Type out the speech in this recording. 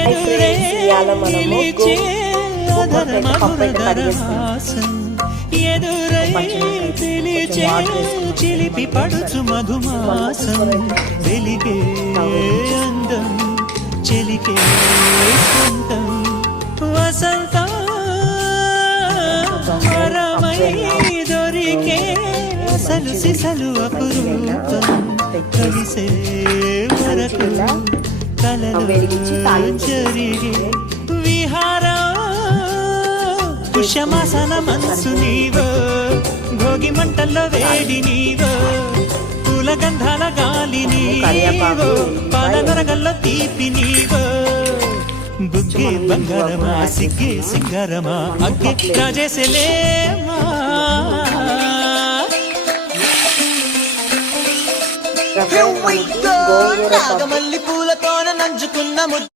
ఎదురే నిలిచే అధర మధురదరహాసం ఎదురై పిలిచే చిలిపి పడుచు మధుమాసం వెలిగే అందం చెలికే సొంతం వసంతం వరమై దొరికే అసలు సిసలు అపురూపం కలిసే వరకు కలలో జరిగే విహారం కుశమాసన మనసు నీవో భోగి మంటల్లో వేడి నీవో పూల గంధాల గాలి నీవో పాల నరగల్లో తీపి నీవో బుగ్గే బంగారమా సిగ్గే సింగారమా అగ్గే రాజేసలేమా నాగమల్లి పూలతోన నంచుకున్న